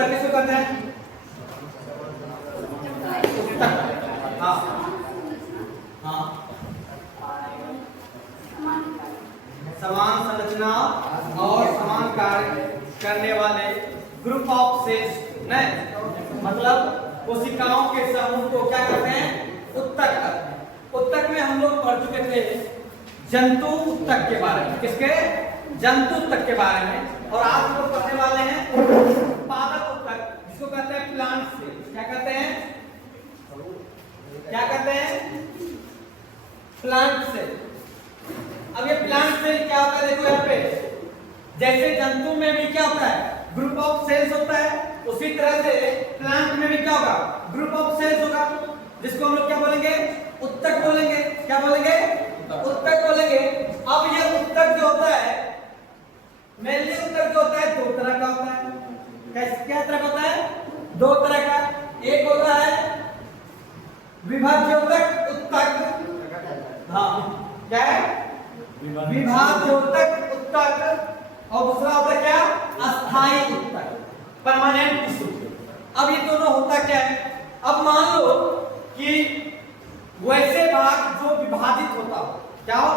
उत्तक किसको कहते हैं? उत्तक। हाँ हाँ, समान संरचना और समान कार्य करने वाले ग्रुप ऑफ सेल्स, नहीं मतलब कोशिकाओं के समूह को क्या कहते हैं? उत्तक कहते हैं। उत्तक में हम लोग पढ़ चुके थे जंतु उत्तक के बारे में। किसके? जंतु उत्तक के बारे में। और आज हम लोग पढ़ने वाले हैं उत्पादक उत्तक, जिसको कहते हैं प्लांट सेल। क्या कहते हैं? क्या कहते हैं? Plant cell. अब ये प्लांट सेल क्या होता है? देखो यहाँ पे जैसे जंतु में भी क्या होता है? ग्रुप ऑफ सेल्स होता है, उसी तरह से प्लांट में भी क्या होगा? ग्रुप ऑफ सेल्स होगा, जिसको हम लोग क्या बोलेंगे? उत्तक बोलेंगे। क्या बोलेंगे? उत्तक बोलेंगे। अब ये उत्तक जो होता है, मेनली उत्तक जो होता है दो तरह का होता है। क्या तरह का होता है? दो तरह का। एक होता है विभाज्योतक उत्तक। हाँ, क्या है? विभाज्योतक उत्तक। और दूसरा होता है क्या? अस्थायी उत्तक, परमानेंट टिश्यू। अब ये दोनों होता क्या है? अब मान लो कि वैसे भाग जो विभाजित होता हो, क्या हो?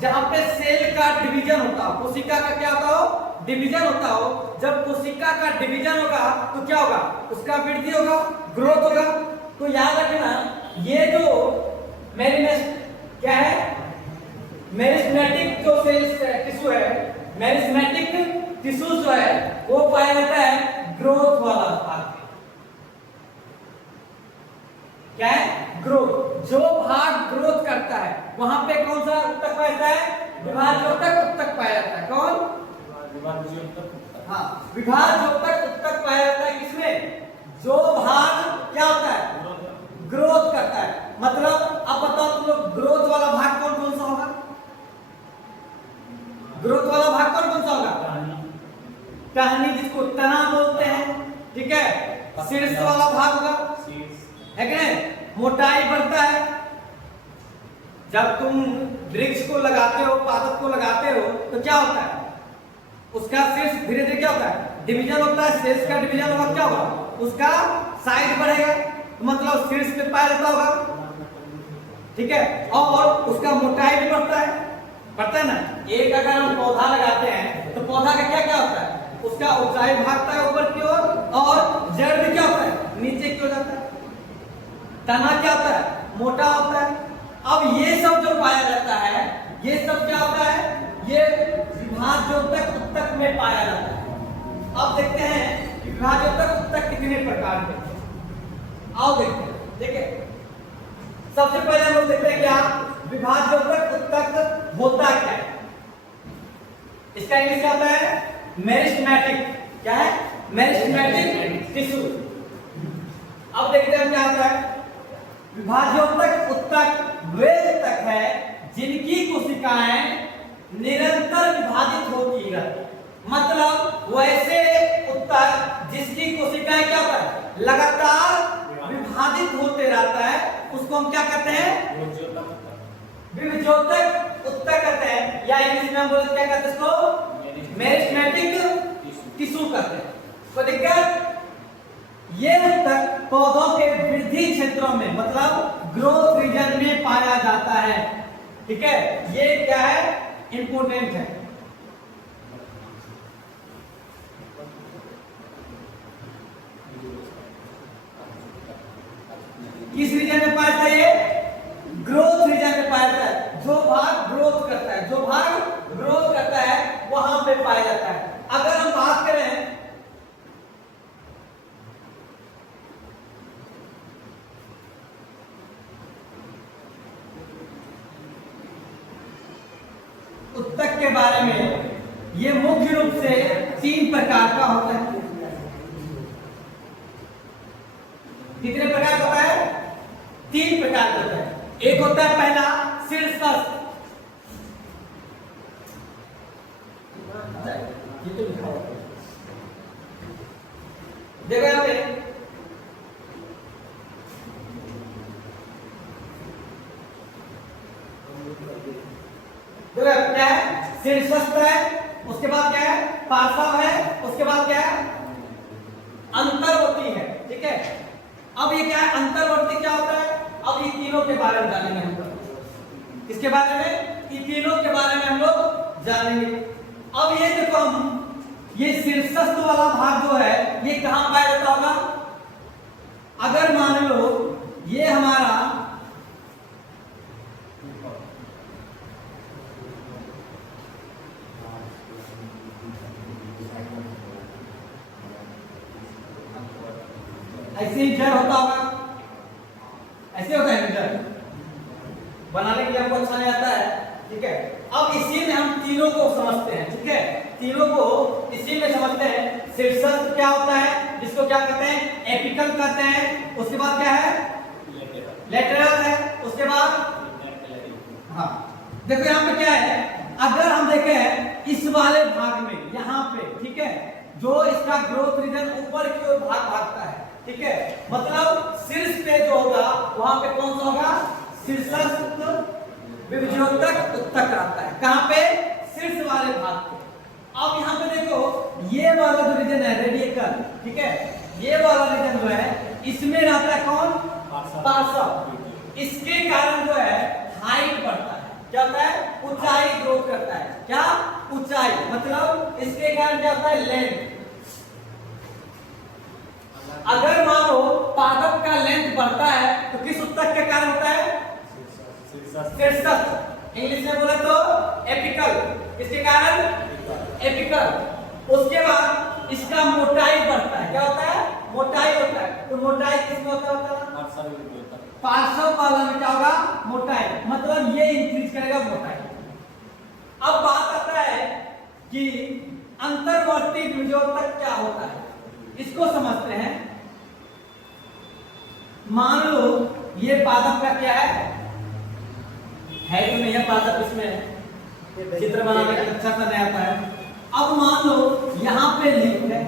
जहां पे सेल का डिवीजन होता हो, कोशिका का क्या होता हो? डिवीजन होता हो। जब कोशिका का डिवीजन होगा तो क्या होगा? उसका वृद्धि होगा, ग्रोथ होगा। तो याद रखना, ये जो क्या है? मेरिस्टेमेटिक जो सेल्स टिश्यू है, मेरिस्टेमेटिक टिश्यू जो है वो पाया जाता है ग्रोथ वाला भाग। क्या है? ग्रोथ। जो भाग ग्रोथ करता है वहां पे कौन सा उत्तक पाया जाता है? विभाज्योतक उत्तक पाया जाता है। कौन? हाँ, विभाज्योतक उत्तक पाया जाता है। किसमें? जो भाग क्या होता है? ग्रोथ करता है। मतलब अब बताओ तुम लोग, ग्रोथ वाला भाग कौन कौन सा होगा? ग्रोथ वाला भाग कौन कौन सा होगा? टहनी, जिसको तना बोलते हैं। ठीक है। शीर्ष वाला भाग होगा, है कि नहीं? मोटाई बढ़ता है। जब तुम वृक्ष को लगाते हो, पादप को लगाते हो, तो क्या होता है? उसका शीर्ष धीरे धीरे क्या होता है? डिवीजन होता है। शीर्ष का डिवीजन होगा, क्या होगा? उसका साइज बढ़ेगा, तो मतलब शीर्ष पे पाया जाता होगा। ठीक है। और उसका मोटाई भी बढ़ता है, बढ़ता है ना। एक अगर हम पौधा लगाते हैं तो पौधा का क्या क्या होता है? उसका ऊंचाई भागता है ऊपर की ओर, और जड़ भी क्या होता है? नीचे की ओर जाता है। तना क्या होता है? मोटा होता है। अब ये सब जो पाया जाता है, ये सब क्या होता है? ये विभाज्योतक उत्तक में पाया जाता है। अब देखते हैं विभाज्योतक उत्तक कितने प्रकार के। आओ देखते हैं। देखिए, सबसे पहले हम लोग देखते हैं क्या विभाज्योतक उत्तक होता क्या है। इसका इंग्लिश क्या होता है? मेरिस्टेमेटिक। क्या है? Meristematic tissue. अब देखते हैं क्या होता है। विभाज्योतक उत्तक वे उत्तक है जिनकी कोशिकाएं निरंतर विभाजित होती रहती। मतलब वैसे उत्तक जिसकी कोशिकाएं क्या होता है? लगातार विभाजित होते रहता है, उसको हम क्या कहते हैं? विभाज्योतक उत्तक कहते हैं। या इंग्लिश में हम बोलते क्या कहते हैं इसको? मेरिस्टेमेटिक टिश्यू कहते हैं। तो दिक्कत ये उत्तक पौधों के वृद्धि क्षेत्रों में, मतलब ग्रोथ रीजन में पाया जाता है। ठीक है। ये क्या है? इंपोर्टेंट है। किस रीजन में पाया जाता है? ये ग्रोथ रीजन में पाया जाता है। जो भाग ग्रोथ करता है, जो भाग ग्रोथ करता है वहां पे पाया जाता है। अगर हम बात करें उत्तक के बारे में, ये मुख्य रूप से 3 प्रकार का होता है। कितने प्रकार का होता है? 3 प्रकार का होता है। एक होता है पहला शीर्षस्थ। देखो यहाँ पे क्या है? शीर्षस्थ है, उसके बाद क्या है? पार्श्व है, उसके बाद क्या है? अंतर्वर्ती है, ठीक है। अब ये क्या है, अंतर्वर्ती क्या होता है, अब ये तीनों के बारे में जानेंगे हम लोग। किसके बारे में, ये तीनों के बारे में हम लोग जानेंगे। अब ये देखो हम, ये शीर्षस्थ वाला भाग जो है ये कहां पाया जाता होगा, अगर मान लो ये हमारा ऐसे ही जड़ होता होगा, ऐसे होता है जड़, बनाने के लिए हमको अच्छा नहीं आता है, ठीक है। अब इसी में हम तीनों को समझते हैं, ठीक है, तीनों को इसी में समझते हैं। शीर्षस्थ क्या होता है, जिसको क्या कहते हैं, एपिकल कहते हैं। उसके बाद क्या है, लेटरल है। उसके बाद हाँ देखो यहाँ पे क्या है, अगर हम देखें इस वाले भाग में यहाँ पे, ठीक है, जो इसका ग्रोथ रीजन ऊपर की ओर भागता है, ठीक है, मतलब शीर्ष पे जो होगा वहां पे कौन सा होगा, शीर्षस्थ विभज्योतक उत्तक रहता है। कहां पे, शीर्ष वाले भाग पे। अब यहाँ पे देखो ये वाला जो रीजन है रेडियकल, ठीक है, ये वाला रीजन जो है इसमें रहता है कौन, पार्श्व। इसके कारण जो है हाइट बढ़ता है, क्या होता है, ऊंचाई ग्रोथ करता है। क्या, ऊंचाई, मतलब इसके कारण क्या होता है, लेंथ। अगर मानो पादप का लेंथ बढ़ता है तो किस उत्तक के कारण होता है, शीर्षस्थ। इंग्लिश में बोले तो एपिकल, किसके कारण, एपिकल। उसके बाद इसका मोटाई बढ़ता है, क्या होता है, मोटाई होता है। तो मोटाई किसमें होता है, पार्श्व वाला में क्या होगा, मोटाई, मतलब ये इंक्रीज करेगा मोटाई। अब बात आता है कि अंतर्वर्ती विभज्योतक क्या होता है, इसको समझते हैं। मान लो ये पादप का क्या है कि नहीं है, पादप इसमें चित्र बनाने का अच्छा सा नहीं आता है। अब मान लो यहाँ पे लिंक है,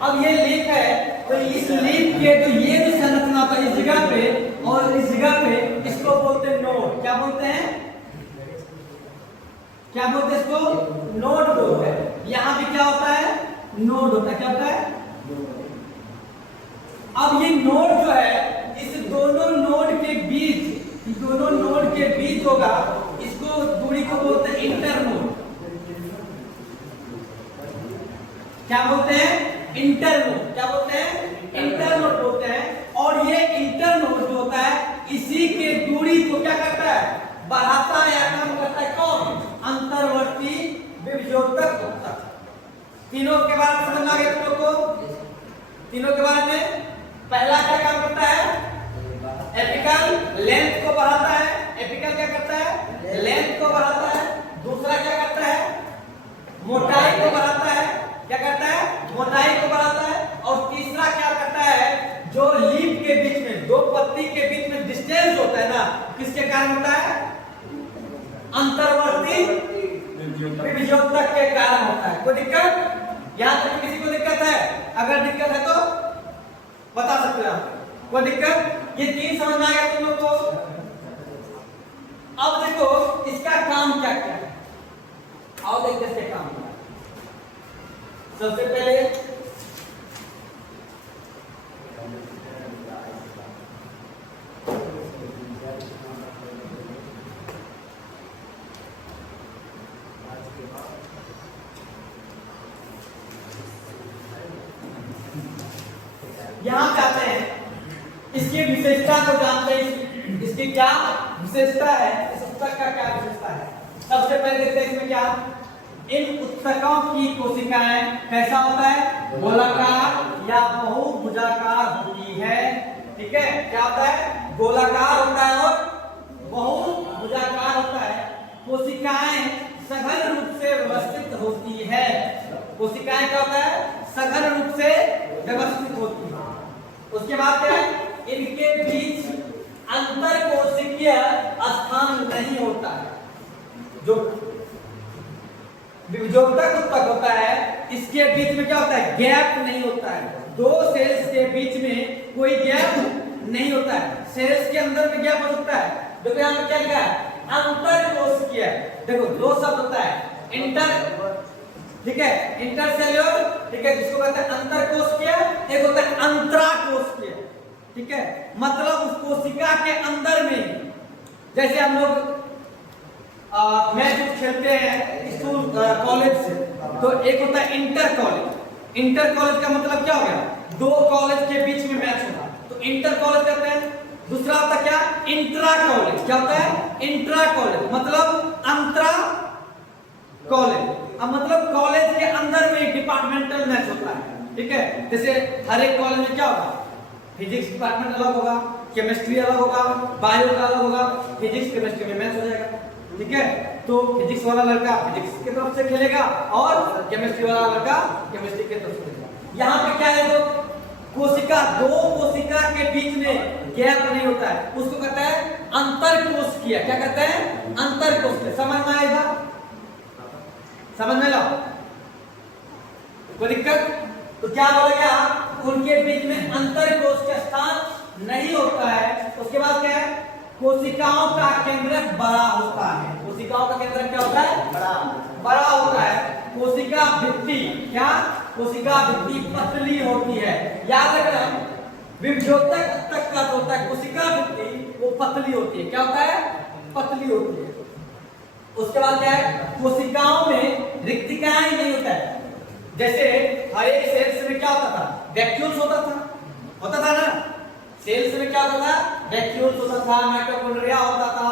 अब ये लीफ है, तो इस लीफ के जो ये जो संरचना था इस जगह पे और इस जगह पे, इसको बोलते हैं नोड। क्या बोलते हैं, क्या बोलते हैं, इसको नोड बोलते हैं। यहाँ भी क्या होता है, नोड होता है। क्या होता है, अब ये नोड जो है इस दोनों नोड के बीच, दोनों नोड के बीच होगा, इसको दूरी को बोलते हैं इंटरनोड। क्या बोलते हैं, इंटरनोड। क्या बोलते हैं, इंटरनोड बोलते हैं। और ये इंटरनोड जो होता है इसी के दूरी को क्या करता है, बढ़ाता है या कम करता है, कौन, अंतर्वर्ती विभज्योतक उत्तक। तीनों के बारे में समझ आ गया तुम लोग को, तीनों के बारे में। पहला क्या काम करता है, एपिकल लेंथ को बढ़ाता है, एपिकल क्या करता है, लेंथ को बढ़ाता है। दूसरा क्या करता है, मोटाई को बढ़ाता है, क्या करता है, मोटाई को बढ़ाता है। और तीसरा क्या करता है, जो लीफ के बीच में, दो पत्ती के बीच में डिस्टेंस होता है ना, किसके कारण होता है, अंतर्वर्ती विभज्योतक के कारण होता है। कोई दिक्कत, यहां तक किसी को दिक्कत है, अगर दिक्कत है तो बता सकते हो आप, कोई दिक्कत। ये तीन समझ में आ गया तुम लोग को। अब देखो इसका काम क्या क्या है, आओ देखते हैं इसके काम क्या। सबसे पहले यहां जाते हैं, इसकी विशेषता को जानते हैं, इसकी क्या विशेषता है, इस उत्तक का क्या विशेषता है। सबसे पहले देखते हैं इसमें क्या, इन उत्तकों की कोशिकाएं कैसा होता है, गोलाकार या बहुभुजाकार होती है। ठीक है, क्या होता है, गोलाकार होता है और बहुभुजाकार होता है। कोशिकाएं सघन रूप से व्यवस्थित होती है। कोशिकाएं क्या होता है, सघन रूप से व्यवस्थित होती है। उसके बाद क्या है, इनके बीच अंतर कोशिकीय स्थान समान नहीं होता है। जो विभेद्योतक उत्तक होता है इसके बीच में क्या होता है, गैप नहीं होता है। दो सेल्स के बीच में कोई गैप नहीं होता है। सेल्स के अंदर में गैप हो सकता है। देखो यहाँ पे क्या क्या है, अंतर कोशिकीय। देखो दो शब्द होता है, इंटर, ठीक है, इंटरसेल्यूलर, ठीक है, जिसको कहते हैं अंतर कोशिकीय, एक होता है अंतराकोशिकीय, ठीक है, मतलब उस कोशिका के अंदर में, जैसे हम लोग मैच खेलते हैं स्कूल कॉलेज से, तो एक होता है इंटर कॉलेज। इंटर कॉलेज का मतलब क्या हो गया, दो कॉलेज के बीच में मैच होगा तो इंटर कॉलेज कहते हैं। दूसरा होता है क्या, इंट्रा कॉलेज। क्या होता है, इंट्रा कॉलेज, मतलब अंतरा कॉलेज। अब मतलब कॉलेज के अंदर में डिपार्टमेंटल मैच होता है, ठीक है। जैसे हर एक कॉलेज में क्या होगा, फिजिक्स डिपार्टमेंट अलग होगा, केमिस्ट्री अलग होगा, बायो का अलग होगा, फिजिक्स केमिस्ट्री में मैच हो जाएगा, ठीक है। तो फिजिक्स वाला लड़का फिजिक्स की तरफ से खेलेगा और केमिस्ट्री वाला लड़का केमिस्ट्री की तरफ से खेलेगा। यहाँ पे क्या है, तो कोशिका, दो कोशिका के बीच में गैप नहीं होता है, उसको कहते हैं अंतर कोशिकीय। क्या कहते हैं, अंतर कोशिकीय। समझ में आएगा, समझ में लो, कोई दिक्कत? तो क्या बोला गया, उनके बीच में अंतर कोशिकीय स्थान नहीं होता है। उसके बाद क्या है, कोशिकाओं का केंद्र बड़ा होता है। कोशिकाओं का केंद्र क्या होता है, बड़ा होता है। कोशिका भित्ति, क्या, कोशिका भित्ति पतली होती है। याद रखना, विभेद्योतक उत्तक का होता है कोशिका भित्ति वो पतली होती है। क्या होता है, पतली होती है। उसके बाद क्या है, कोशिकाओं में रिक्तिकाएं नहीं होता है। जैसे हर एक सेल्स में क्या होता था, वैक्यूल्स होता था ना। सेल्स में क्या होता था, वैक्यूल्स होता था, माइटोकॉन्ड्रिया होता था,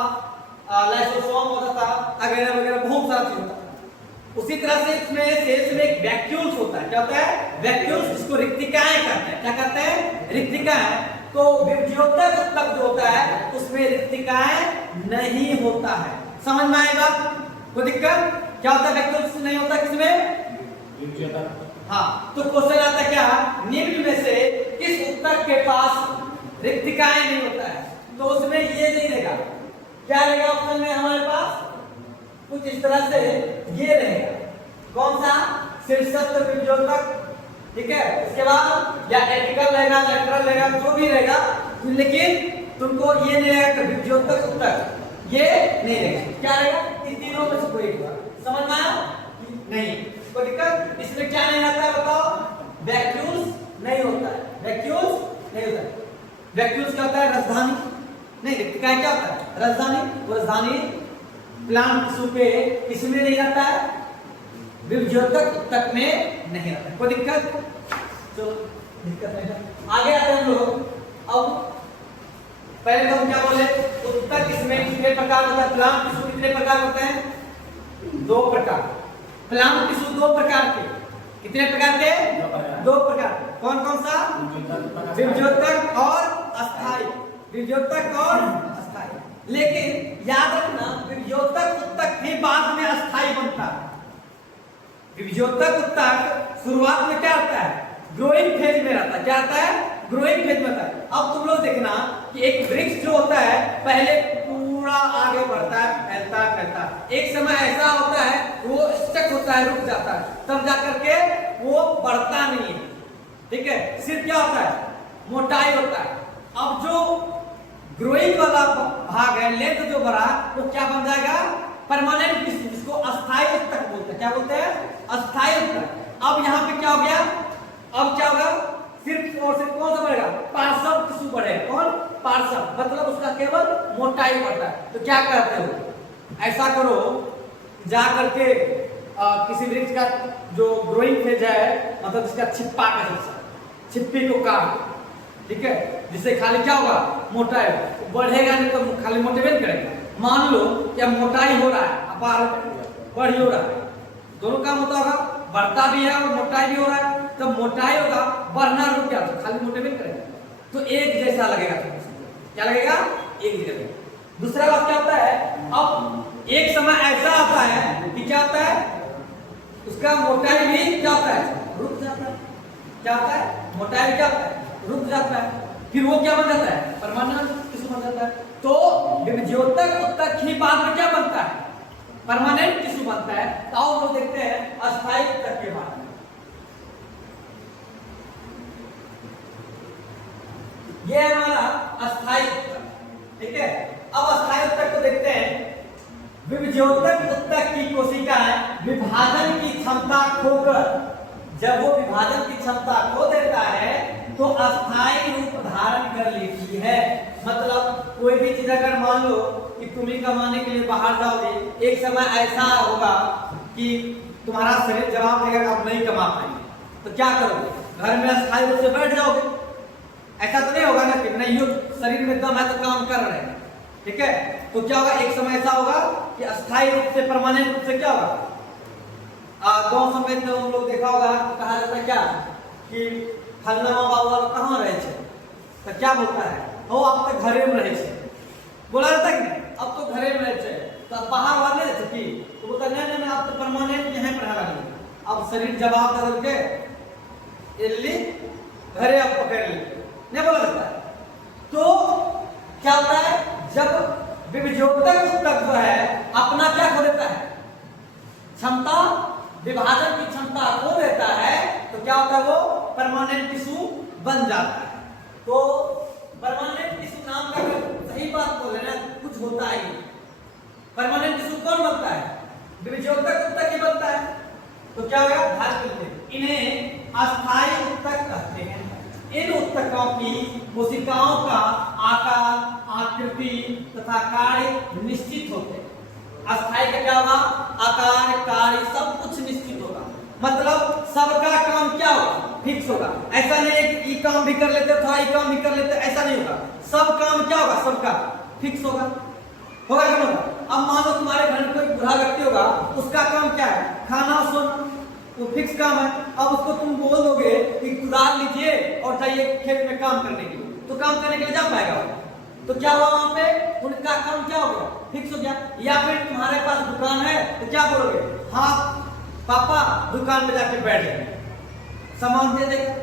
लाइसोसोम होता था, वगैरह वगैरह बहुत सारा चीज होता था। उसी तरह से इसमें सेल्स में एक वैक्यूल्स होता है। क्या होता है, वैक्यूल्स, जिसको रिक्तिकाएं कहते हैं। क्या कहते हैं, रिक्तिकाएं। तो विभेद्योतक उत्तक जो होता है उसमें रिक्तिकाएं नहीं होता है। समझ में आएगा, कोई दिक्कत? क्या होता है, वैक्यूल्स नहीं होता किसमें, हाँ। तो क्वेश्चन आता है क्या, निम्न में से किस उत्तक के पास रिक्तिकाएं नहीं होता है, तो उसमें ये नहीं रहेगा। क्या रहेगा ऑप्शन में हमारे पास, कुछ इस तरह से ये रहेगा। कौन सा, शीर्षस्थ विभेद्योतक, ठीक है। उसके बाद या एपिकल रहेगा, लेटरल रहेगा, जो भी रहेगा, लेकिन तुमको ये नहीं रहेगा विभेद्योतक उत्तक, ये नहीं रहेगा। क्या रहेगा, इन तीनों में से कोई होगा। समझ में आया नहीं, कोई दिक्कत? इसमें क्या नहीं आता है बताओ, वैक्यूल्स नहीं होता है। वैक्यूल्स नहीं होता है। वैक्यूल्स क्या होता है, राजधानी नहीं, रिक्तिकाएं क्या होता है, राजधानी। वो राजधानी प्लांट टिश्यू पे इसमें नहीं रहता है, विभेद्योतक उत्तक में नहीं रहता है। कोई दिक्कत? चलो दिक्कत नहीं, आगे आते हैं हम लोग। अब पहले तो हम क्या बोले, उत्तक इसमें कितने प्रकार होता है, प्लांट टिश्यू कितने प्रकार होते हैं, दो प्रकार। प्लांट टिश्यू दो प्रकार के, कितने प्रकार के, दो प्रकार। कौन कौन सा, विभेद्योतक और अस्थायी, विभेद्योतक और अस्थायी। लेकिन याद रखना, विभेद्योतक उत्तक भी बाद में अस्थायी बनता है। विभेद्योतक उत्तक शुरुआत में क्या होता है, ग्रोइंग फेज में रहता है। क्या आता है, ग्रोइंग फेज में रहता है। अब तुम लोग देखना कि एक वृक्ष जो होता है पहले पूरा आगे बढ़ता है, फैलता फैलता, एक समय ऐसा होता है वो स्टक होता है, रुक जाता है, तब जाकर के वो बढ़ता नहीं है, ठीक है। सिर्फ क्या होता है, मोटाई होता है। अब जो ग्रोइंग वाला भाग है, लेंथ जो बढ़ा, वो क्या बन जाएगा, परमानेंट टिश्यू, जिसको अस्थायी उत्तक बोलते हैं। क्या बोलते हैं, अस्थायी उत्तक। अब यहाँ पे क्या हो गया, अब क्या होगा, सिर्फ और सिर्फ कौन सा बढ़ेगा, पार्श्व टिश्यू बढ़ेगा। कौन, पार्श्व, मतलब उसका केवल मोटाई बढ़ता है। तो क्या करते हो, ऐसा करो, जा करके किसी वृक्ष का जो ग्रोइंग फेज है, मतलब जिसका छिप्पा का हिस्सा, छिप्पी को काट, ठीक है, जिससे खाली क्या होगा, मोटाई बढ़ेगा, नहीं तो खाली मोटिवेट करेगा। मान लो कि मोटाई हो रहा है, अपार बढ़ हो रहा है, दोनों काम होता होगा, बढ़ता भी है और मोटाई भी हो रहा है। तो मोटाई होगा, बढ़ना रुक गया तो खाली मोटिवेट करेगा, तो एक जैसा लगेगा। क्या लगेगा, एक जैसा। दूसरा बात क्या होता है, अब एक समय ऐसा आता है कि क्या होता है, उसका मोटाई भी क्या होता है, रुक जाता है। क्या होता है, मोटाई क्या होता है, रुक जाता है। फिर वो क्या बन जाता है, परमानेंट टिश्यू बन जाता है। तो विभज्योतक उत्तक ही बाद में क्या बनता है? परमानेंट टिश्यू बनता है। तो आओ हम लोग देखते हैं अस्थायी उत्तक के बारे में। ये है हमारा अस्थायी उत्तक, ठीक है। अब अस्थायी उत्तक को देखते हैं। विभज्योतक उत्तक की कोशिकाएं विभाजन की क्षमता खोकर, जब वो विभाजन की क्षमता खो देता है तो अस्थायी रूप धारण कर लेती है। मतलब कोई भी चीज अगर मान लो कि तुम ही कमाने के लिए बाहर जाओगे, एक समय ऐसा होगा कि तुम्हारा शरीर जवाब देगा कि आप नहीं कमा पाएंगे, तो क्या करोगे? घर में अस्थायी रूप से बैठ जाओगे। ऐसा तो नहीं होगा ना कि नहीं शरीर में दम है तो काम कर रहे हैं, ठीक है। तो क्या होगा, एक समय ऐसा होगा कि अस्थायी रूप से परमानेंट रूप से क्या होगा, गाँव समय तो हम लोग देखा होगा, कहा जाता है क्या कि फलना माँ बाबा कहाँ रहे थे, तो क्या बोलता है, हो अब तो घरे में रहे थे, बोला जाता है कि अब तो घरे में रहे थे, तो अब बाहर वाले रहे थे कि, तो बोलता नहीं नहीं आप तो परमानेंट यहाँ पर रह रहे, अब शरीर जवाब दे के इल्ली घरे अब पकड़ ली, नहीं बोला जाता है। तो क्या होता है, जब विभज्योतक उत्तक जो है अपना क्या खो देता है, क्षमता, विभाजन की क्षमता खो देता है, तो क्या होता है, वो परमानेंट टिश्यू बन जाता है। तो परमानेंट टिश्यू नाम का सही बात बोले ना, कुछ होता ही नहीं। परमानेंट टिश्यू कौन बनता है? विभज्योतक उत्तक ही बनता है। तो क्या होगा, ध्यान देते, इन्हें अस्थायी उत्तक कहते हैं। इन उत्तकों की कोशिकाओं का आकार, आकृति तथा कार्य निश्चित होते हैं। अस्थायी का क्या होगा, आकार, कार्य सब कुछ निश्चित होगा। मतलब सबका काम क्या होगा, फिक्स होगा। ऐसा नहीं है कि ये काम भी कर लेते थोड़ा ये काम भी कर लेते, ऐसा नहीं होगा। सब काम क्या होगा, सबका फिक्स होगा, होगा क्या होगा। अब मान लो तुम्हारे घर में कोई बूढ़ा व्यक्ति होगा, उसका काम क्या है, खाना सोना, वो फिक्स काम है। अब उसको तुम बोल दोगे कि कुदाल लीजिए और जाइए खेत में काम करने के लिए, तो काम करने के लिए जा पाएगा? तो क्या हुआ, वहां पे उनका काम क्या हो गया, फिक्स हो गया। या फिर तुम्हारे पास दुकान है तो क्या बोलोगे, हाँ पापा दुकान में जाके बैठ जाए, सामान दे देगा,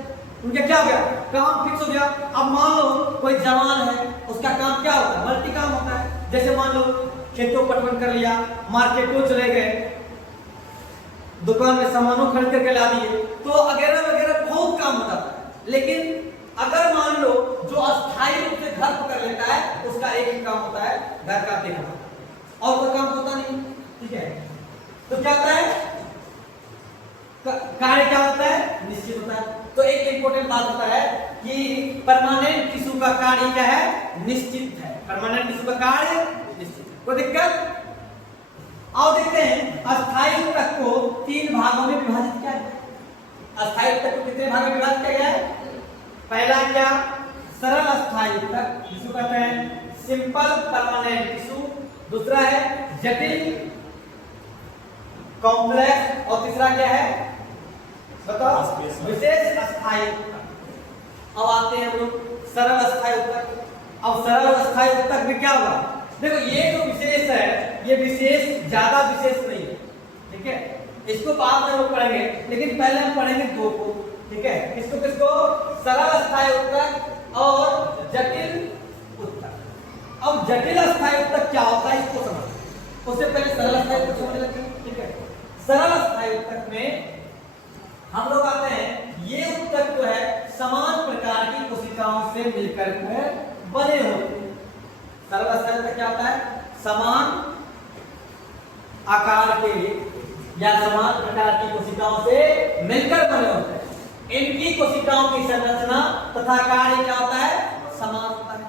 उनका क्या हो गया, काम फिक्स हो गया। अब मान लो कोई जवान है, उसका काम क्या होता है, मल्टी काम होता है। जैसे मान लो खेतों पटवन कर लिया, मार्केटों चले गए, दुकान में सामानों खरीद करके ला दिए, तो वगैरह वगैरह बहुत काम होता है। लेकिन अगर मान लो जो अस्थायी रूप से घर पकड़ लेता है, उसका एक ही काम होता है, घर का देखना, और कोई काम होता नहीं, ठीक है। तो क्या होता है, कार्य क्या होता है, निश्चित होता है। तो एक इंपॉर्टेंट बात होता है कि परमानेंट टिश्यू का कार्य क्या है, निश्चित है। परमानेंट टिश्यू का कार्य निश्चित है, कोई दिक्कत। आओ देखते हैं अस्थायी उत्तक को 3 भागों में विभाजित किया है। अस्थायी उत्तक को कितने भागों में विभाजित किया गया है? पहला क्या, सरल अस्थायी उत्तक, जिसको कहते हैं सिंपल परमानेंट टिश्यू। दूसरा है जटिल कॉम्प्लेक्स, और तीसरा क्या है बताओ, विशेष अस्थायी उत्तक। अब आते हैं हम लोग सरल अस्थायी उत्तक। अब सरल अस्थायी उत्तक में क्या होगा, देखो ये जो विशेष है, ये विशेष ज्यादा विशेष नहीं है, ठीक है। इसको बाद में लोग पढ़ेंगे, लेकिन पहले हम पढ़ेंगे दो को, ठीक है। किसको किसको, सरल अस्थायी उत्तक और जटिल उत्तक। अब जटिल अस्थायी उत्तक क्या होता है इसको समझो, उससे पहले सरल अस्थायी उत्तक समझ लेते हैं, ठीक है। सरल अस्थायी उत्तक में हम लोग आते हैं, ये उत्तक जो है समान प्रकार की कोशिकाओं से मिलकर बने होते हैं। सरल अस्थायी उत्तक क्या होता है, समान आकार के या समान प्रकार की कोशिकाओं से मिलकर बने होते हैं। इनकी कोशिकाओं की संरचना तथा कार्य क्या होता है, समान होता है।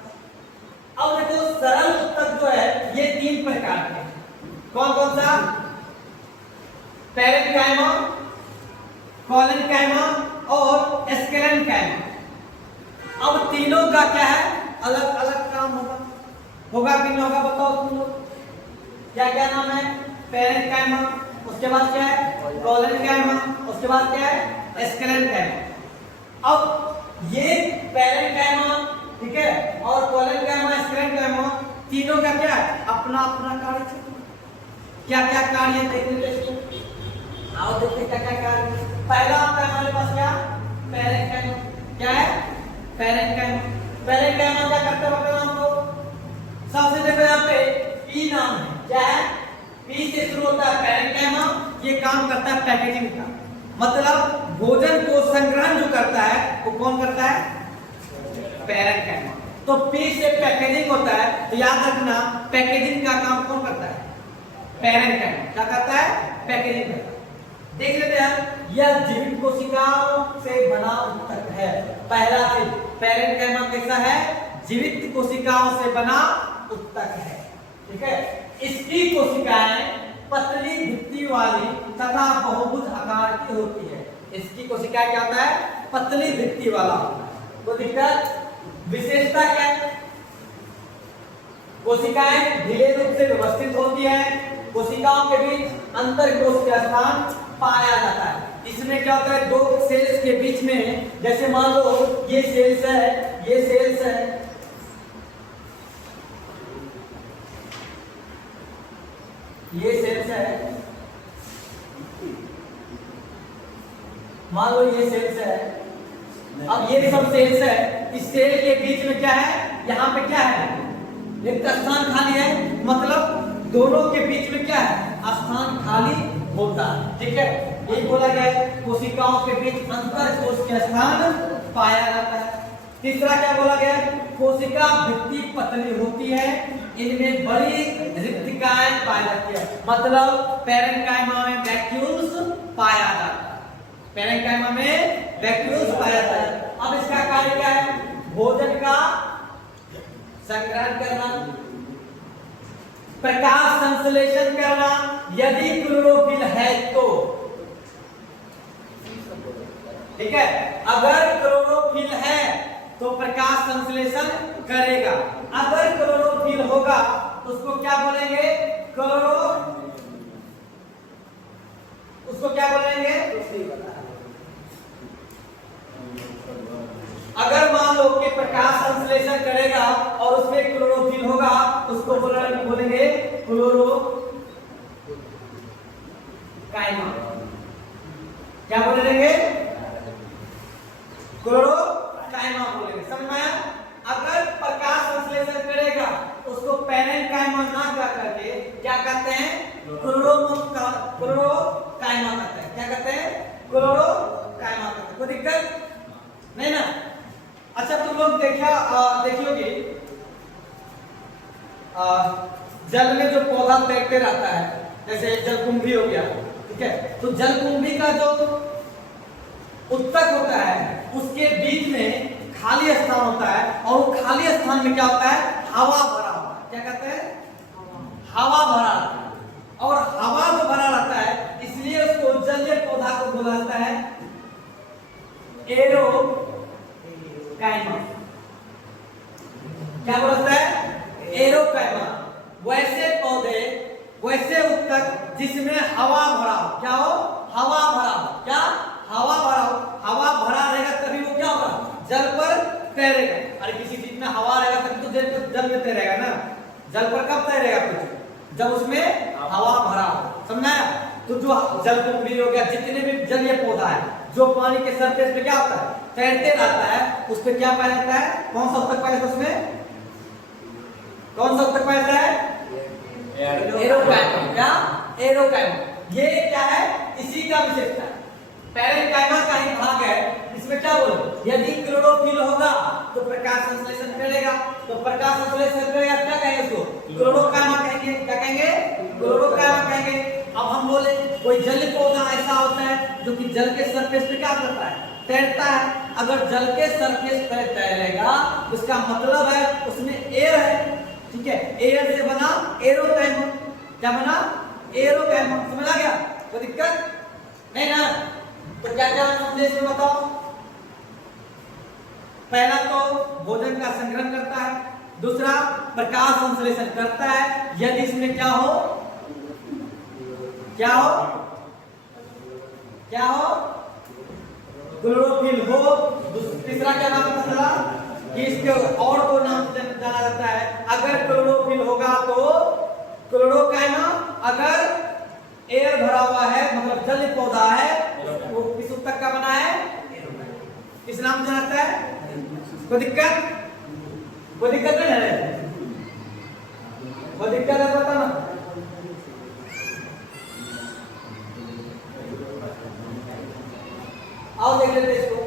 अब देखो सरल उत्तक जो है ये 3 प्रकार के हैं। कौन कौन सा, पैरेन्काइमा, कॉलेनकाइमा और स्क्लेरेन्काइमा। अब तीनों का क्या है, अलग अलग काम होगा कि नहीं होगा, बताओ तुम लोग। क्या क्या नाम है, पैरेन्काइमा, उसके बाद क्या है कॉलेनकाइमा, उसके बाद क्या है स्क्लेरेन्काइमा। अब ये पैरेन्काइमा, ठीक है, और कॉलेनकाइमा, स्क्लेरेन्काइमा, तीनों का क्या है, अपना अपना कार्य है। क्या क्या कार्य है देखने देखिए, आओ देखिए क्या क्या कार्य। पहला आता है हमारे पास क्या, पैरेन्काइमा। क्या है पैरेन्काइमा, पैरेन्काइमा क्या करता है, नाम को सबसे देखो यहाँ पे पी नाम है, क्या है? पी से शुरू होता है पैरेंकाइमा, ये काम करता है पैकेजिंग का, मतलब भोजन को संग्रहण जो करता है वो कौन करता है? पैरेंकाइमा। तो पी से पैकेजिंग होता है, तो याद रखना पैकेजिंग का काम कौन करता है? पैरेंकाइमा। क्या करता है? पैकेजिंग करता है। देख लेते हैं, यह जीवित कोशिकाओं से बना उत्तक है। पहला चीज, पैरेंकाइमा कैसा है? जीवित कोशिकाओं से बना उत्तक है, ठीक है। इसकी कोशिकाएं पतली भित्ति वाली तथा बहुभुज आकार की होती है। इसकी कोशिकाएं क्या होता है? पतली भित्ति वाला होता है। तो दिक्कत, विशेषता क्या है? कोशिकाएं ढीले रूप से व्यवस्थित होती है, कोशिकाओं के बीच अंतर कोश का स्थान पाया जाता है। इसमें क्या होता है? दो सेल्स के बीच में, जैसे मान लो ये सेल्स है, ये सेल्स है, ये सेल्स है, मान लो ये सेल्स है, अब ये सब सेल्स है, इस सेल के बीच में क्या है? यहाँ पे क्या है? एक स्थान खाली है, मतलब दोनों के बीच में क्या है? स्थान खाली होता है, ठीक है। ये बोला गया है कोशिकाओं के बीच अंतर कोश के स्थान पाया जाता है। तीसरा क्या बोला गया है? कोशिका भित्ति पतली होती है, इनमें बड़ी रिक्तिकाएं पाई जाती है, मतलब पैरेंकाइमा में वैक्यूल्स पाया जाता है। पैरेंकाइमा में वैक्यूल्स पाया जाता है। अब इसका कार्य क्या है? भोजन का संग्रहण करना, प्रकाश संश्लेषण करना, यदि क्लोरोफिल है तो, ठीक है। अगर क्लोरोफिल है तो प्रकाश संश्लेषण करेगा, अगर क्लोरोफिल होगा तो उसको क्या बोलेंगे? उसको क्या बोलेंगे? अगर मान लो कि प्रकाश संश्लेषण करेगा और उसमें क्लोरोफिल होगा, उसको बोलेंगे क्लोरोकाइमा। क्या बोलेंगे? क्लोरोकाइमा बोलेंगे, समझ में आया? अगर प्रकाश संश्लेषण करेगा उसको पैरेंकाइमा ना कर करके क्या कहते हैं? क्लोरोकाइमा कहते हैं। क्या कहते हैं? क्लोरोकाइमा कहते हैं। कोई दिक्कत नहीं ना? अच्छा, तुम लोग देखियोगे जल में जो पौधा तैरते रहता है, जैसे जलकुंभी हो गया, ठीक है। तो जलकुंभी का जो उत्तक होता है उसके बीच में खाली स्थान होता है, और वो खाली स्थान में क्या होता है? हवा भरा होता है। क्या कहते हैं? हवा भरा रहता है, और हवा जो भरा रहता है इसलिए उसको जलीय पौधा को बोला जाता है एरोकाइमा। क्या बोलता है? एरोकाइमा। वैसे पौधे, वैसे उत्तक जिसमें हवा भरा हो, क्या हो? हवा भरा हो। क्या? हवा भरा हो। हवा भरा रहेगा तभी वो क्या होगा? जल पर तैरेगा। अरे किसी चीज में हवा रहेगा तभी तो जल में तैरेगा ना। जल पर कब तैरेगा कुछ? जब उसमें हवा भरा हो, समझा? तो जो जलकुंभी हो गया, जितने भी जलीय पौधा है जो पानी के सरफेस पे क्या होता है? तैरते रहता है, उस पे क्या पाया जाता है? कौन सा उत्तक पाया जाता है उसमें? कौन सा उत्तक पाया जाता है? एरोकाइमा। क्या? एरोकाइमा। ये क्या है? इसी का विशेषता है। पैरेंकाइमा का ही भाग है। इसमें क्या बोले? यदि क्लोरोफिल होगा तो प्रकाश संश्लेषण करेगा, तो प्रकाश संश्लेषण करेगा, क्या कहेंगे उसको? क्लोरोकाइमा कहेंगे। क्या कहेंगे? क्लोरोकाइमा कहेंगे। अब हम बोले कोई जल पौधा ऐसा होता है जो कि जल के सरफेस पे क्या करता है? तैरता है। अगर जल के सरफेस पे तैरेगा उसका मतलब है उसमें एयर है, ठीक है। एयर से बना एरोकाइमा। क्या बना? एरोकाइमा। समझ आ गया? कोई दिक्कत नहीं ना? तो क्या क्या संदेश में बताओ? पहला तो भोजन का संग्रहण करता है, दूसरा प्रकाश संश्लेषण करता है, यदि इसमें क्या हो? क्या हो? क्या हो? क्लोरोफिल हो। तीसरा क्या नाम पता कि इसके और को नाम जाना जाता है, अगर क्लोरोफिल होगा तो क्लोरोकाइमा, अगर एयर भरा हुआ है मतलब जल पौधा है वो किस उत्तक का बना है? किस नाम से जाता है? कोई दिक्कत नहीं है? कोई दिक्कत है बताना। आओ देख लेते इसको।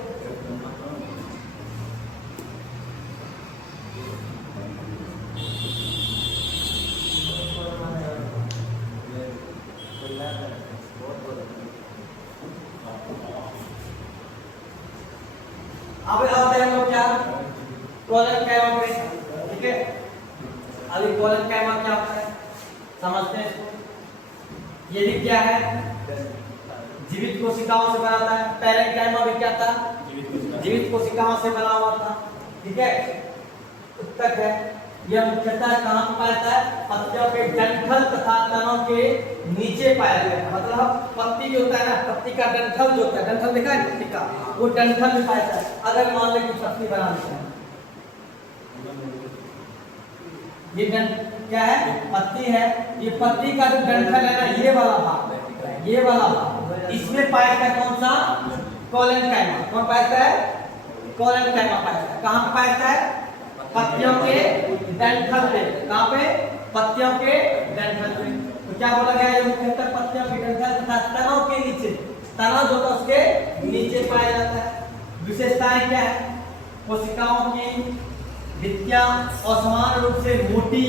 अब आते हैं हम लोग क्या कॉलन कैमा पे, ठीक है। अभी कॉलन कैमा क्या होता है समझते हैं इसको। ये भी क्या है, जीवित कोशिकाओं से बनाता है। पैरेंकाइमा भी क्या था, जीवित कोशिकाओं से बना हुआ था, ठीक है। उत्तक है, यह मुख्यतः कहाँ पाया जाता है, पत्तियों के डंठल तथा तनों के नीचे पाया जाता है। मतलब पत्ती जो होता है ना, पत्ती का डंठल जो होता है, डंठल देखा है पत्ती का, वो डंठल में पाया जाता है। अगर मान ले कि पत्ती बना देते हैं, ये क्या है, पत्ती है, ये पत्ती का जो डंठल है ना, ये वाला भाग, ये वाला भाग, इसमें पाया जाता है कौन सा, कॉलेनकाइमा। कौन पाया जाता है, कॉलेनकाइमा पाया जाता है। कहाँ पे पाया जाता है, पत्तियों के डंठल पे। कहाँ पे, पत्तियों के डंठल पे। तो क्या बोला गया, ये मुख्यतः पत्तियों के डंठल तथा तनों के नीचे, तना जो था उसके नीचे पाया जाता है। विशेषताएं क्या है, कोशिकाओं की भित्तियां असमान रूप से मोटी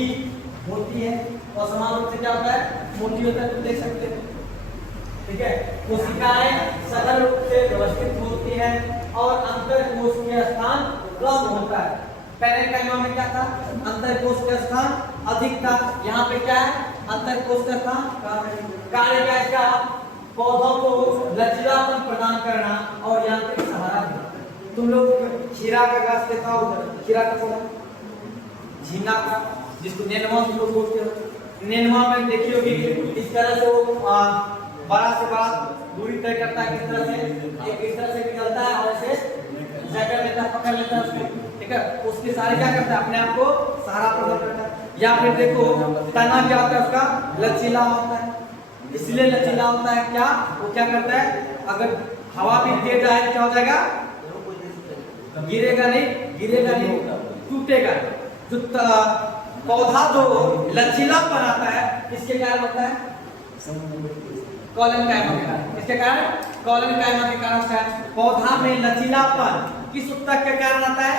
होती है। असमान रूप से क्या होता है, मोटी होता है, तुम देख सकते हो, ठीक है। कोशिकाएं सघन रूप से व्यवस्थित होती है और अंतरकोश के स्थान कम होता है। पैरेंकाइमा में क्या था, अंतरकोश का स्थान अधिक था। यहाँ पे क्या है, अंतरकोश का स्थान। कार्य क्या इसका, पौधों को लचीलापन प्रदान करना और यांत्रिक सहारा देना। तुम लोग खीरा का घास देखा होगा, खीरा का पौधा, झींगा का, जिसको नेनुआ तुम लोग बोलते हो। नेनुआ में देखी होगी इस तरह से वो बड़ा से बड़ा दूरी तय करता है, किस तरह से, एक इस तरह से निकलता है और ऐसे जकड़ लेता है, पकड़ लेता है उसको, ठीक है। उसके सारे क्या करता है, अपने आप को सहारा प्रदान करता है। या फिर देखो तना क्या होता है, उसका लचीला होता है, इसलिए लचीला होता है। क्या वो क्या करता है, अगर हवा भी दे जाए क्या हो जाएगा, गिरेगा नहीं, टूटेगा। जो पौधा जो लचीलापन आता है किसके कारण होता है, कॉलेनकाइमा के कारण। किसके कारण, कॉलेनकाइमा के कारण होता है। पौधा में लचीलापन किस उत्तक के कारण आता है,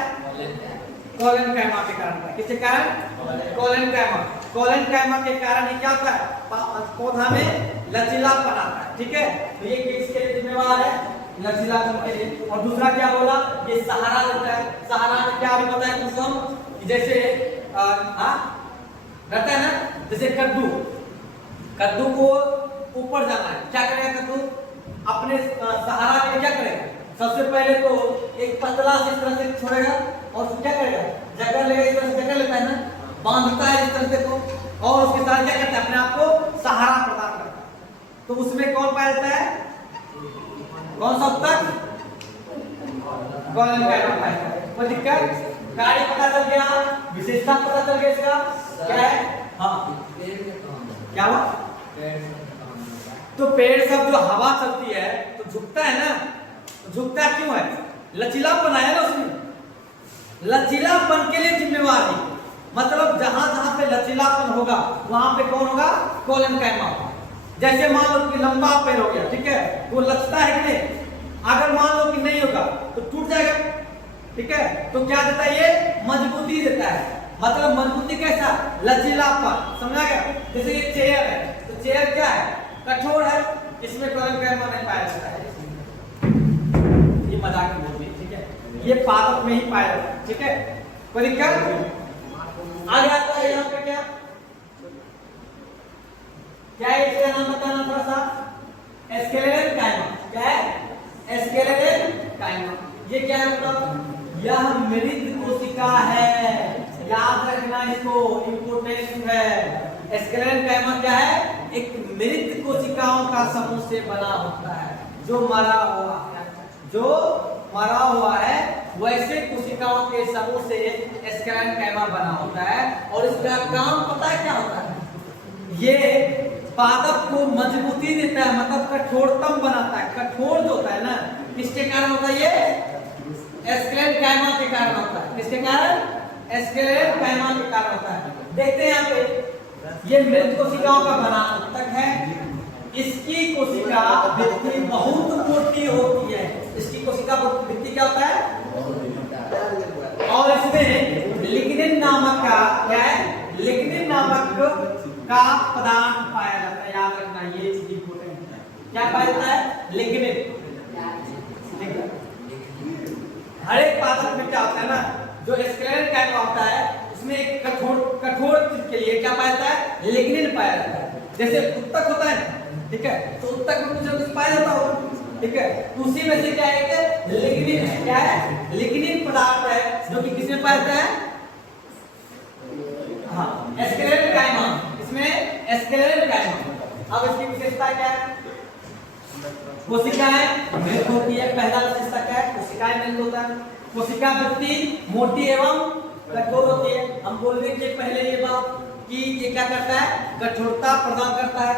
कॉलेनकाइमा के कारण आता है। किसके कारण, कॉलेनकाइमा। कॉलेनकाइमा के कारण ही क्या होता है, पौधा में लचीलापन आता है, ठीक है। तो ये किसके लिए जिम्मेवार है, लचीलापन के लिए। और दूसरा क्या बोला, ये सहारा होता है। सहारा में क्या भी पता है तुमको, जैसे रहता है ना, जैसे कद्दू को ऊपर जाना है, क्या करेगा कद्दू, अपने सहारा के क्या करेगा, सबसे पहले तो एक पतला से इस तरह से छोड़ेगा और उसको क्या करेगा, जकड़ लेगा, इस तरह से जकड़ लेता है ना, बांधता है इस तरह से को, और उसके साथ क्या करता है, अपने आप को सहारा प्रदान करता है। तो उसमें कौन पाया जाता है, कौन सा उत्तक, कॉलेनकाइमा पाया जाता है। कोई दिक्कत, कार्य पता चल गया, विशेषता पता चल गया, इसका क्या है, हाँ क्या हुआ, तो पेड़ सब जो हवा चलती है तो झुकता है ना, तो झुकता क्यों है, लचीलापन आया ना उसमें, लचीलापन के लिए जिम्मेवार है। मतलब जहां जहां पे लचीलापन होगा वहां पे कौन होगा, कॉलेनकाइमा होगा। जैसे मान लो कि लंबा पेड़ हो गया, ठीक है, वो लचता है कि नहीं, अगर मान लो कि नहीं होगा तो टूट जाएगा, ठीक है। तो क्या देता है, ये मजबूती देता है। मतलब मजबूती कैसा, लचीलापन, समझा गया। जैसे ये चेयर है, तो चेयर क्या है, कठोर है, इसमें कॉलेनकाइमा नहीं पाया जाता है, ये मजाक की बोल, ठीक है, ये पादप में ही पाया जाता है, ठीक है। कोई दिक्कत, आगे आता है यहाँ पे क्या है, इसका नाम बताना थोड़ा सा, एस्केलेरेनकाइमा। क्या है, एस्केलेरेनकाइमा। ये क्या है, मतलब यह मृत कोशिका है, याद रखना इसको, इंपोर्टेंट है। एस्केलेरेनकाइमा क्या है, एक मृत कोशिकाओं का समूह से बना होता है, जो मरा हुआ है, जो मरा हुआ है वैसे कोशिकाओं के समूह से एस्केलेरेनकाइमा बना होता है। और इसका काम पता है क्या होता है, ये पादप को मजबूती देता है, मतलब कठोरतम बनाता है। कठोर जो होता है ना, किसके कारण होता है, ये एस्केलेरेनकाइमा के कारण होता है। किसके कारण, एस्केलेरेनकाइमा के कारण होता है। देखते हैं यहाँ पे ये मृत कोशिकाओं का बना ऊतक है। इसकी कोशिका भित्ति बहुत मोटी होती है। इसकी कोशिका भित्ति क्या होता है? और इसमें लिग्निन नामक का क्या है? लिग्निन नामक का पदार्थ पाया जाता है। याद रखना, ये चीज इंपोर्टेंट है। क्या पाया जाता है? लिग्निन। हर एक पादप में क्या होता है ना, जो स्क्लेरल कैनवा होता है उसमें एक कठोर चीज के लिए क्या पाया जाता है? लिग्निन पाया जाता है। जैसे उत्तक होता है, ठीक है, तो उत्तक में कुछ पाया जाता होगा, ठीक है, उसी में से क्या है? लिग्निन। क्या है? लिग्निन पदार्थ है जो कि किसमें पाया जाता है? हाँ, स्क्लेरल कैनवा। इसमें स्क्लेरल कैनवा। अब इसकी विशेषता क्या है? कोशिकाएं मृत होती है। पहला विशेषता क्या है? कोशिकाएं मृत होता है। कोशिका भित्ति मोटी एवं कठोर होती है। हम बोलने के पहले ये बात कि ये क्या करता है? कठोरता प्रदान करता है।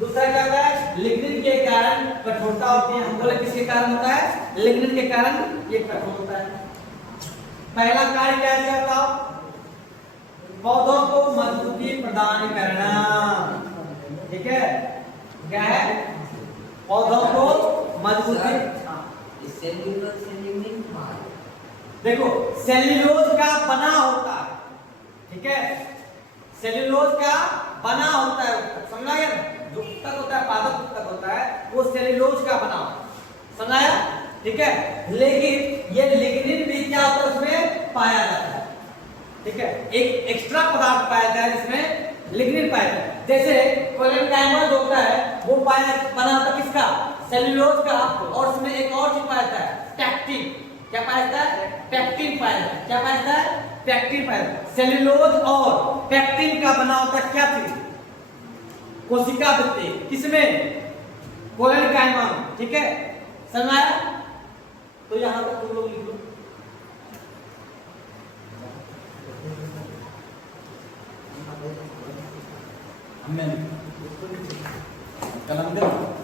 दूसरा क्या होता है? लिग्निन के कारण कठोरता होती है। हम बोले किसके कारण होता है? लिग्निन के कारण ये कठोर होता है। पहला कार्य क्या है? बताओ। पौधों को मजबूती प्रदान करना, ठीक है। क्या है? पौधों को मजबूती। देखो, सेल्यूलोज का बना होता है, ठीक है, सेल्यूलोज का बना होता है। समझा गया? जो उत्तक होता है, पादप उत्तक होता है, वो सेल्यूलोज का बना होता है। समझाया? ठीक है। लेकिन ये लिग्निन भी क्या होता है? उसमें पाया जाता है, ठीक है। एक एक्स्ट्रा पदार्थ पाया जाता है जिसमें लिग्निन पाया जाता है। जैसे कोलेनकाइमा जो होता है वो पाया बना होता है किसका? सेल्यूलोज का। और उसमें एक और चीज पाया जाता है, पैक्टिन। क्या पाया जाता है? पैक्टिन पाया जाता है। क्या पाया जाता है? पैक्टिन पाया जाता है। सेल्यूलोज और पैक्टिन का बना होता है क्या चीज? कोशिका भित्ति। किसमें? कोलेनकाइमा में, ठीक है। समझ आया? तो यहां तक तुम लोग लिख लो। कलम दे।